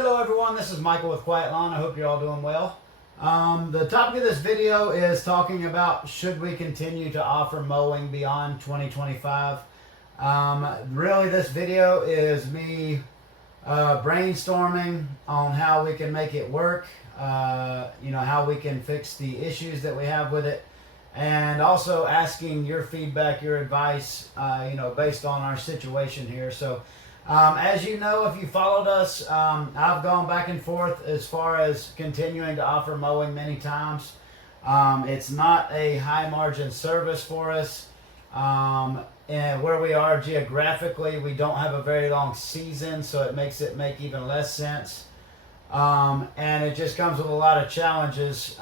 Hello everyone, this is Michael with Quiet Lawn. I hope you're all doing well. The topic of this video is talking about should we continue to offer mowing beyond 2025. Really this video is me brainstorming on how we can make it work, how we can fix the issues that we have with it, and also asking your feedback, your advice, based on our situation here. So as you know, if you followed us, I've gone back and forth as far as continuing to offer mowing many times. It's not a high margin service for us. And where we are geographically, we don't have a very long season, so it makes it make even less sense. And it just comes with a lot of challenges,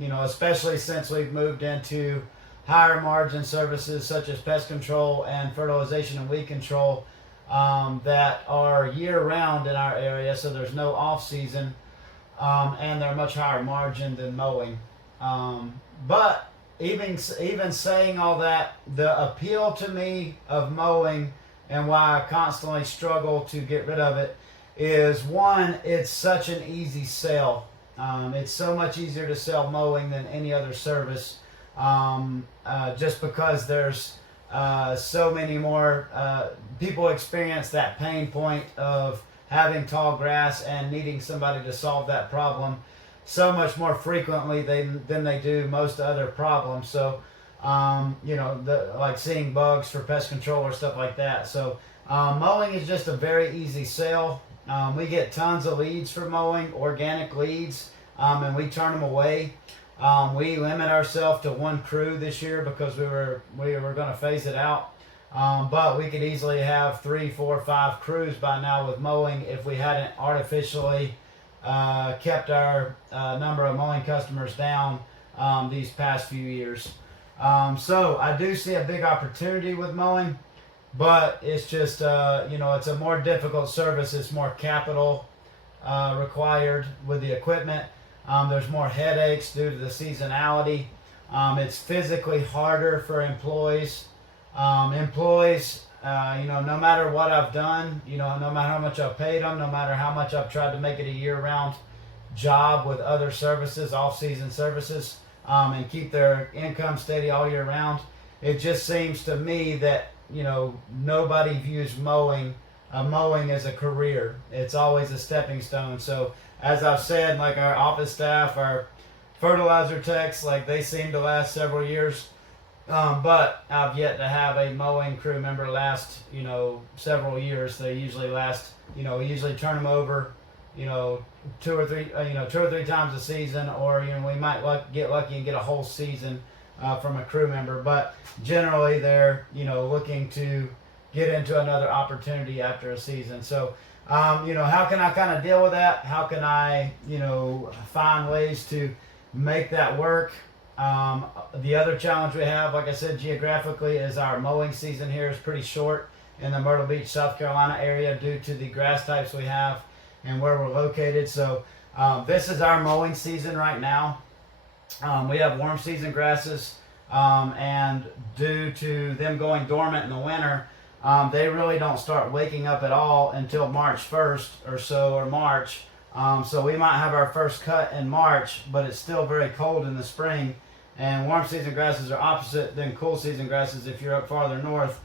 especially since we've moved into higher margin services such as pest control and fertilization and weed control that are year-round in our area, so there's no off-season, and they're much higher margin than mowing. But even saying all that, the appeal to me of mowing and why I constantly struggle to get rid of it is, one, it's such an easy sell. It's so much easier to sell mowing than any other service, just because there's so many more people experience that pain point of having tall grass and needing somebody to solve that problem so much more frequently than they do most other problems. So, like seeing bugs for pest control or stuff like that. So, mowing is just a very easy sale. We get tons of leads for mowing, organic leads, and we turn them away. We limit ourselves to one crew this year because we were going to phase it out. But we could easily have 3, 4, 5 crews by now with mowing if we hadn't artificially kept our number of mowing customers down these past few years. So I do see a big opportunity with mowing, but it's just, it's a more difficult service. It's more capital required with the equipment. There's more headaches due to the seasonality. It's physically harder for employees. No matter what I've done, no matter how much I've paid them, no matter how much I've tried to make it a year-round job with other services, off-season services, and keep their income steady all year round, it just seems to me that, nobody views mowing as a career. It's always a stepping stone. So as I've said, like our office staff, our fertilizer techs, like they seem to last several years. But I've yet to have a mowing crew member last, several years. They usually last, we usually turn them over, 2 or 3 times a season, or, we might get lucky and get a whole season from a crew member. But generally they're, looking to get into another opportunity after a season. So, how can I kind of deal with that? How can I, find ways to make that work? The other challenge we have, like I said, geographically, is our mowing season here is pretty short in the Myrtle Beach, South Carolina area due to the grass types we have and where we're located. So this is our mowing season right now. We have warm season grasses, and due to them going dormant in the winter, they really don't start waking up at all until March 1st or so, or March. So we might have our first cut in March, but it's still very cold in the spring. And warm season grasses are opposite than cool season grasses. If you're up farther north,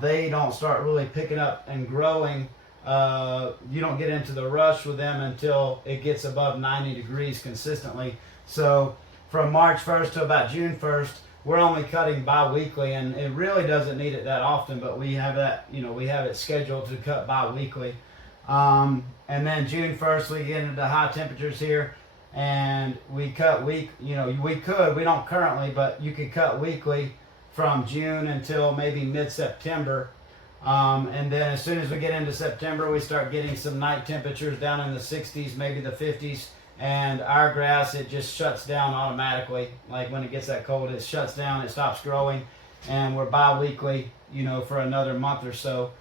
they don't start really picking up and growing. You don't get into the rush with them until it gets above 90 degrees consistently. So from March 1st to about June 1st, we're only cutting bi-weekly, and it really doesn't need it that often, but we have that, we have it scheduled to cut bi-weekly. And then June 1st, we get into high temperatures here, and we cut we don't currently, but you could cut weekly from June until maybe mid-September. And then as soon as we get into September, we start getting some night temperatures down in the 60s, maybe the 50s, and our grass, it just shuts down automatically. Like when it gets that cold, it shuts down, it stops growing, and we're bi-weekly, for another month or so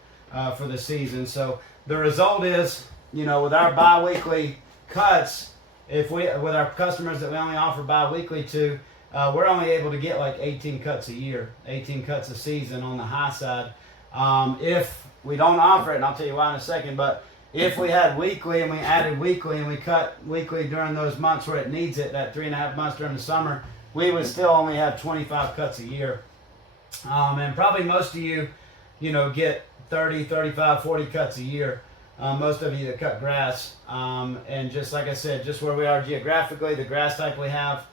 for the season. So the result is, with our bi-weekly cuts, with our customers that we only offer bi-weekly to, we're only able to get like 18 cuts a year, 18 cuts a season on the high side. If we don't offer it, and I'll tell you why in a second, but if we had weekly and we added weekly and we cut weekly during those months where it needs it, that 3.5 months during the summer, we would still only have 25 cuts a year. And probably most of you, get 30, 35, 40 cuts a year. Most of you that cut grass. And just like I said, just where we are geographically, the grass type we have,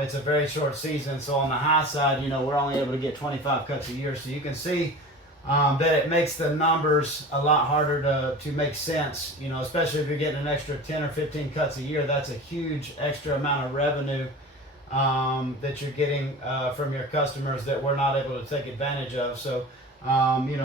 it's a very short season. So on the high side, we're only able to get 25 cuts a year. So you can see that it makes the numbers a lot harder to make sense, especially if you're getting an extra 10 or 15 cuts a year. That's a huge extra amount of revenue that you're getting from your customers that we're not able to take advantage of. So,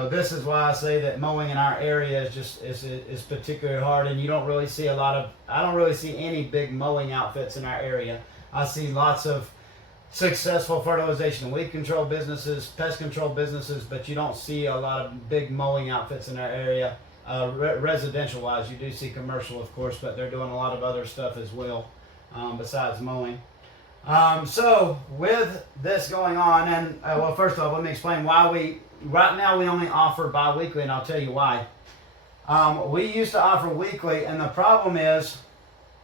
this is why I say that mowing in our area is particularly hard, and you don't really see I don't really see any big mowing outfits in our area. I see lots of successful fertilization and weed control businesses, pest control businesses, but you don't see a lot of big mowing outfits in our area. Residential wise, you do see commercial, of course, but they're doing a lot of other stuff as well besides mowing. So with this going on, and well, first off, let me explain why right now we only offer bi-weekly, and I'll tell you why. We used to offer weekly, and the problem is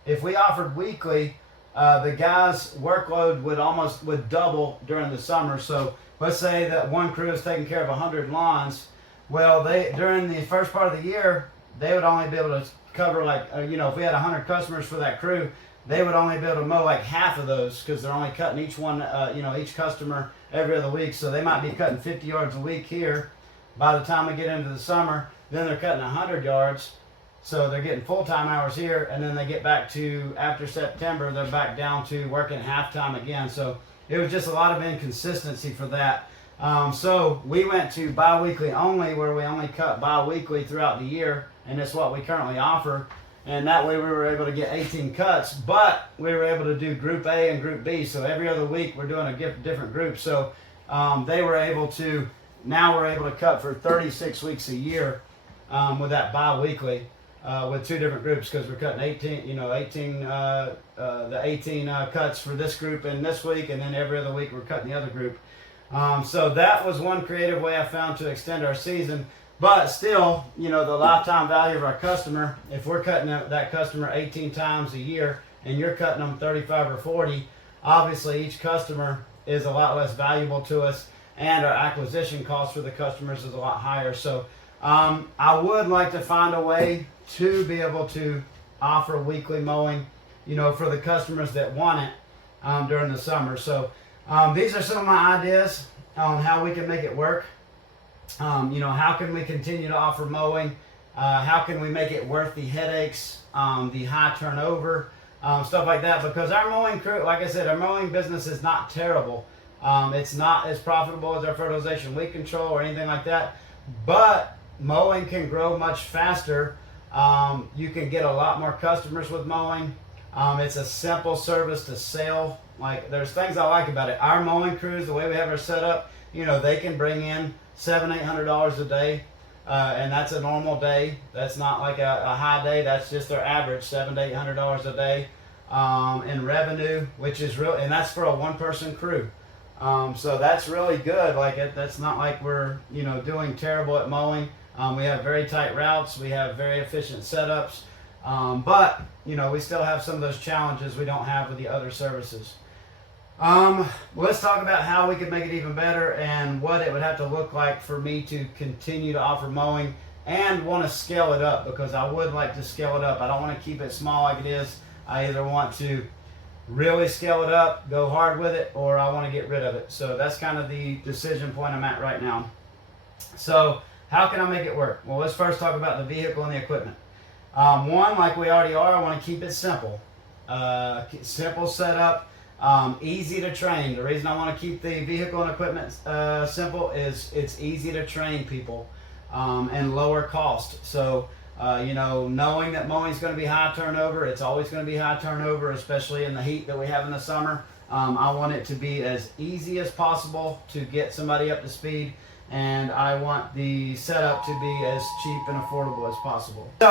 if we offered weekly, the guys' workload would double during the summer. So let's say that one crew is taking care of 100 lawns. Well, during the first part of the year, they would only be able to cover if we had 100 customers for that crew, they would only be able to mow like half of those because they're only cutting each one, each customer every other week. So they might be cutting 50 yards a week here. By the time we get into the summer, then they're cutting 100 yards. So they're getting full-time hours here, and then they get back to, after September, they're back down to working half-time again. So it was just a lot of inconsistency for that. So we went to bi-weekly only, where we only cut bi-weekly throughout the year, and that's what we currently offer. And that way we were able to get 18 cuts, but we were able to do Group A and Group B. So every other week we're doing a different group. So now we're able to cut for 36 weeks a year with that bi-weekly. With two different groups, because we're cutting 18 cuts for this group in this week, and then every other week we're cutting the other group. So that was one creative way I found to extend our season. But still, the lifetime value of our customer, if we're cutting that customer 18 times a year and you're cutting them 35 or 40, obviously each customer is a lot less valuable to us, and our acquisition cost for the customers is a lot higher. So I would like to find a way to be able to offer weekly mowing, for the customers that want it during the summer. So these are some of my ideas on how we can make it work. How can we continue to offer mowing? How can we make it worth the headaches, the high turnover, stuff like that? Because our mowing crew, like I said, our mowing business is not terrible. It's not as profitable as our fertilization, weed control, or anything like that. But mowing can grow much faster. You can get a lot more customers with mowing. It's a simple service to sell. Like, there's things I like about it. Our mowing crews, the way we have our set up, they can bring in $700-800 a day, and that's a normal day. That's not like a high day. That's just their average, $700-800 a day in revenue, which is real, and that's for a one-person crew. So that's really good. That's not like we're doing terrible at mowing. We have very tight routes. We have very efficient setups, but we still have some of those challenges we don't have with the other services. Let's talk about how we could make it even better and what it would have to look like for me to continue to offer mowing and want to scale it up, because I would like to scale it up. I don't want to keep it small like it is. I either want to really scale it up, go hard with it, or I want to get rid of it. So that's kind of the decision point I'm at right now. So how can I make it work? Well, let's first talk about the vehicle and the equipment. One, like we already are, I want to keep it simple. Simple setup. Easy to train. The reason I want to keep the vehicle and equipment simple is it's easy to train people and lower cost. So, knowing that mowing is going to be high turnover, it's always going to be high turnover, especially in the heat that we have in the summer. I want it to be as easy as possible to get somebody up to speed, and I want the setup to be as cheap and affordable as possible. So,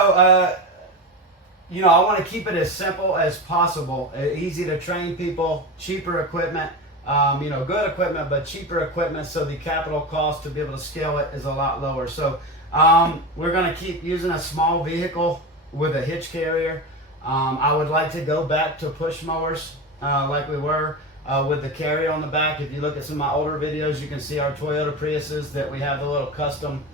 I want to keep it as simple as possible, easy to train people, cheaper equipment, good equipment, but cheaper equipment, so the capital cost to be able to scale it is a lot lower. So we're going to keep using a small vehicle with a hitch carrier. I would like to go back to push mowers like we were with the carrier on the back. If you look at some of my older videos, you can see our Toyota Priuses that we have the little custom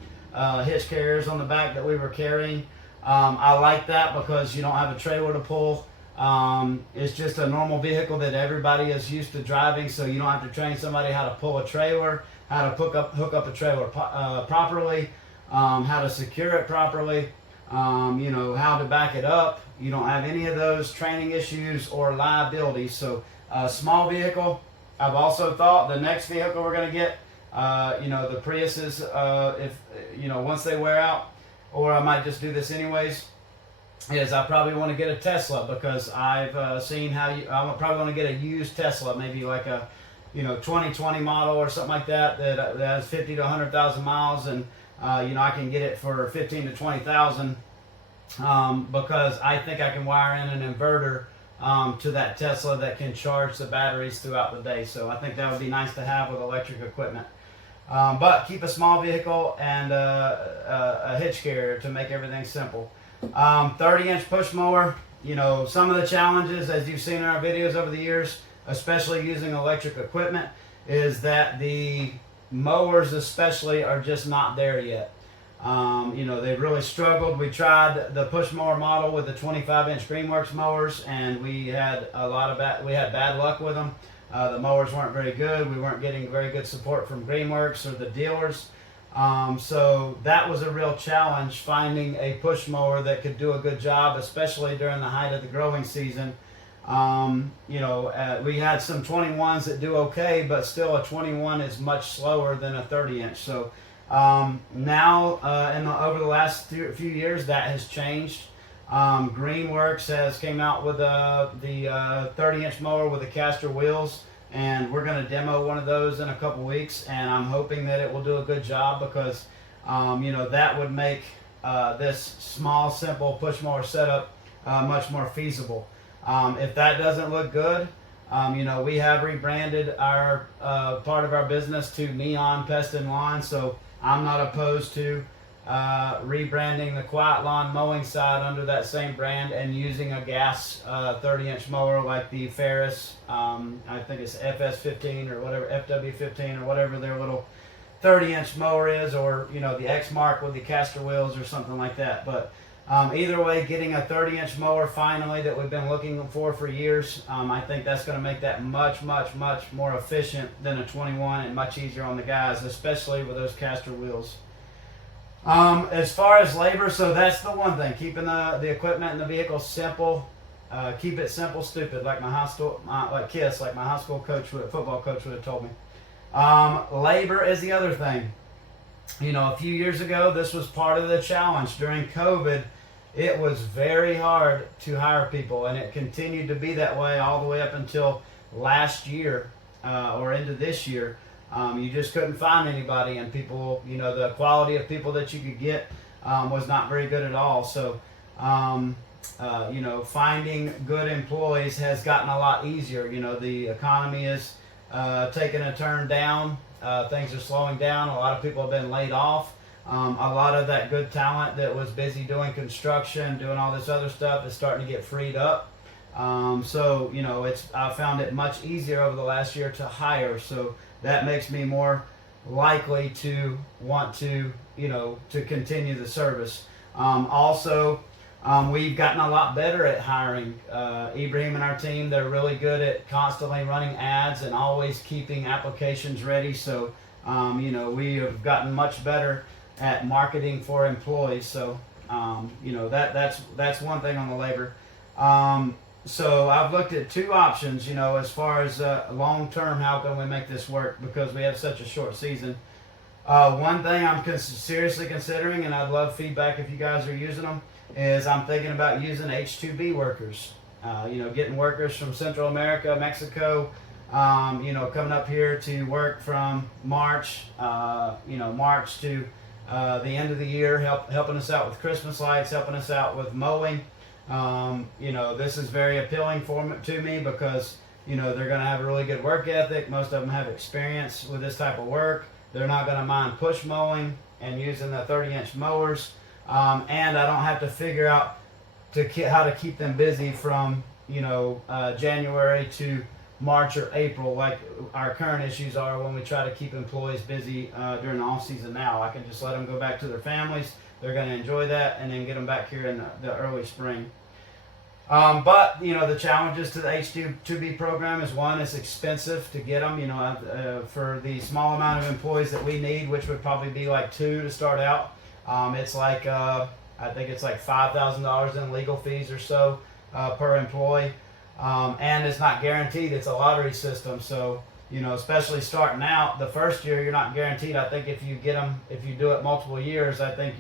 hitch carriers on the back that we were carrying. I like that because you don't have a trailer to pull. It's just a normal vehicle that everybody is used to driving, so you don't have to train somebody how to pull a trailer, how to hook up a trailer properly, how to secure it properly, how to back it up. You don't have any of those training issues or liabilities. So small vehicle. I've also thought the next vehicle we're going to get, the Priuses, once they wear out, or I might just do this anyways, is I probably want to get a Tesla, because I've seen how I probably want to get a used Tesla, maybe like a 2020 model or something like that has 50 to 100,000 miles, and I can get it for 15 to 20,000, because I think I can wire in an inverter to that Tesla that can charge the batteries throughout the day. So I think that would be nice to have with electric equipment. But keep a small vehicle and a hitch carrier to make everything simple. 30-inch push mower. Some of the challenges, as you've seen in our videos over the years, especially using electric equipment, is that the mowers especially are just not there yet. They've really struggled. We tried the push mower model with the 25-inch Greenworks mowers, and we had bad luck with them. The mowers weren't very good. We weren't getting very good support from Greenworks or the dealers. So that was a real challenge, finding a push mower that could do a good job, especially during the height of the growing season. We had some 21s that do okay, but still a 21 is much slower than a 30-inch. So now, over the last few years, that has changed. Greenworks has came out with the 30-inch mower with the caster wheels, and we're going to demo one of those in a couple weeks, and I'm hoping that it will do a good job, because that would make this small, simple push mower setup much more feasible. If that doesn't look good, we have rebranded our part of our business to Neon Pest and Lawn, so I'm not opposed to rebranding the Quiet Lawn mowing side under that same brand and using a gas 30-inch mower like the Ferris, I think it's FS15 or whatever, FW15 or whatever their little 30-inch mower is, or the X-Mark with the caster wheels or something like that. But either way, getting a 30-inch mower finally that we've been looking for years, I think that's going to make that much, much, much more efficient than a 21 and much easier on the guys, especially with those caster wheels. As far as labor, so that's the one thing, keeping the equipment and the vehicle simple. Keep it simple, stupid, like my high school, like my high school football coach would have told me. Labor is the other thing. A few years ago, this was part of the challenge. During COVID, it was very hard to hire people, and it continued to be that way all the way up until last year or into this year. You just couldn't find anybody, and people, the quality of people that you could get was not very good at all. So, finding good employees has gotten a lot easier. The economy is taking a turn down. Things are slowing down. A lot of people have been laid off. A lot of that good talent that was busy doing construction, doing all this other stuff, is starting to get freed up. I found it much easier over the last year to hire. So that makes me more likely to want to, to continue the service. We've gotten a lot better at hiring. Ibrahim and our team, they're really good at constantly running ads and always keeping applications ready. So, we have gotten much better at marketing for employees. So, that's one thing on the labor. So I've looked at two options, as far as long-term, how can we make this work, because we have such a short season. One thing I'm seriously considering, and I'd love feedback if you guys are using them, is I'm thinking about using H-2B workers. Getting workers from Central America, Mexico, coming up here to work from March to the end of the year, helping us out with Christmas lights, helping us out with mowing. This is very appealing to me, because they're going to have a really good work ethic. Most of them have experience with this type of work. They're not going to mind push mowing and using the 30-inch mowers. And I don't have to figure out how to keep them busy from January to March or April, like our current issues are when we try to keep employees busy during the off season. Now I can just let them go back to their families. They're going to enjoy that, and then get them back here in the early spring. But the challenges to the H2B program is, one, it's expensive to get them. For the small amount of employees that we need, which would probably be like 2 to start out. It's like I think it's like $5,000 in legal fees or so per employee, and it's not guaranteed. It's a lottery system, so especially starting out the first year, you're not guaranteed. I think if you do it multiple years, I think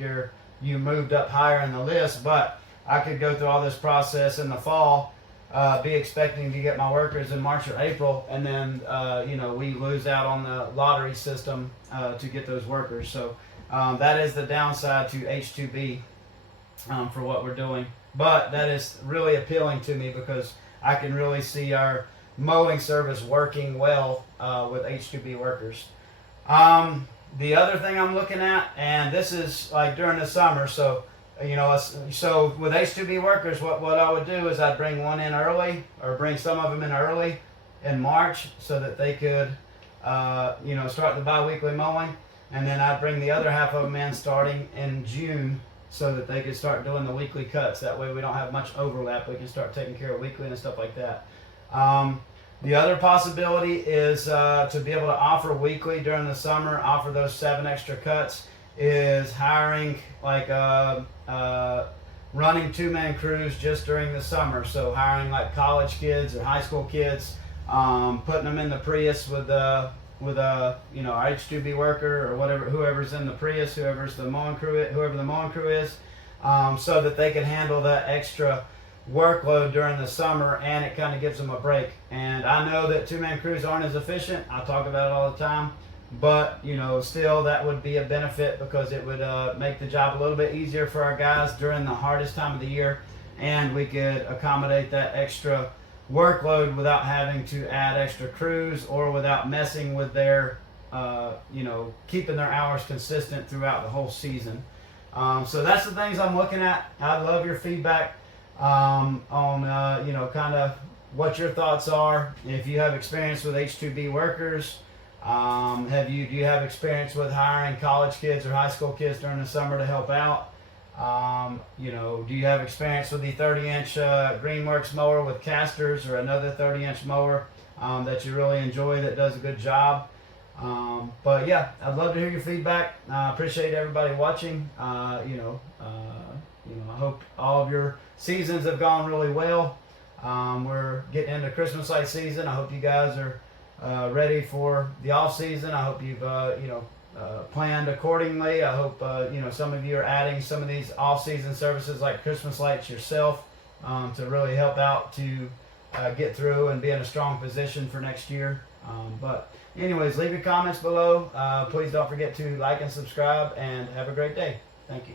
you moved up higher in the list. But I could go through all this process in the fall, be expecting to get my workers in March or April, and then we lose out on the lottery system to get those workers. So that is the downside to H2B for what we're doing. But that is really appealing to me because I can really see our mowing service working well with H2B workers. The other thing I'm looking at, and this is like during the summer, so with H2B workers, what I would do is I'd bring one in early, or bring some of them in early in March, so that they could start the bi-weekly mowing, and then I'd bring the other half of them in starting in June, so that they could start doing the weekly cuts. That way we don't have much overlap. We can start taking care of weekly and stuff like that. The other possibility is to be able to offer weekly during the summer, offer those 7 extra cuts, is hiring like running 2-man crews just during the summer. So hiring like college kids or high school kids, putting them in the Prius with our H2B worker or whoever's in the Prius, whoever the mowing crew is, so that they can handle that extra workload during the summer, and it kind of gives them a break. And I know that 2-man crews aren't as efficient. I talk about it all the time, but still that would be a benefit, because it would make the job a little bit easier for our guys during the hardest time of the year, and we could accommodate that extra workload without having to add extra crews, or without messing with their keeping their hours consistent throughout the whole season. So that's the things I'm looking at. I'd love your feedback on kind of what your thoughts are. If you have experience with H2B workers, do you have experience with hiring college kids or high school kids during the summer to help out? Do you have experience with the 30-inch Greenworks mower with casters, or another 30-inch mower that you really enjoy that does a good job? But yeah, I'd love to hear your feedback. I appreciate everybody watching. I hope all of your seasons have gone really well. We're getting into Christmas light season. I hope you guys are ready for the off season. I hope you've planned accordingly. I hope some of you are adding some of these off season services like Christmas lights yourself to really help out to get through and be in a strong position for next year. But anyways, leave your comments below. Please don't forget to like and subscribe, and have a great day. Thank you.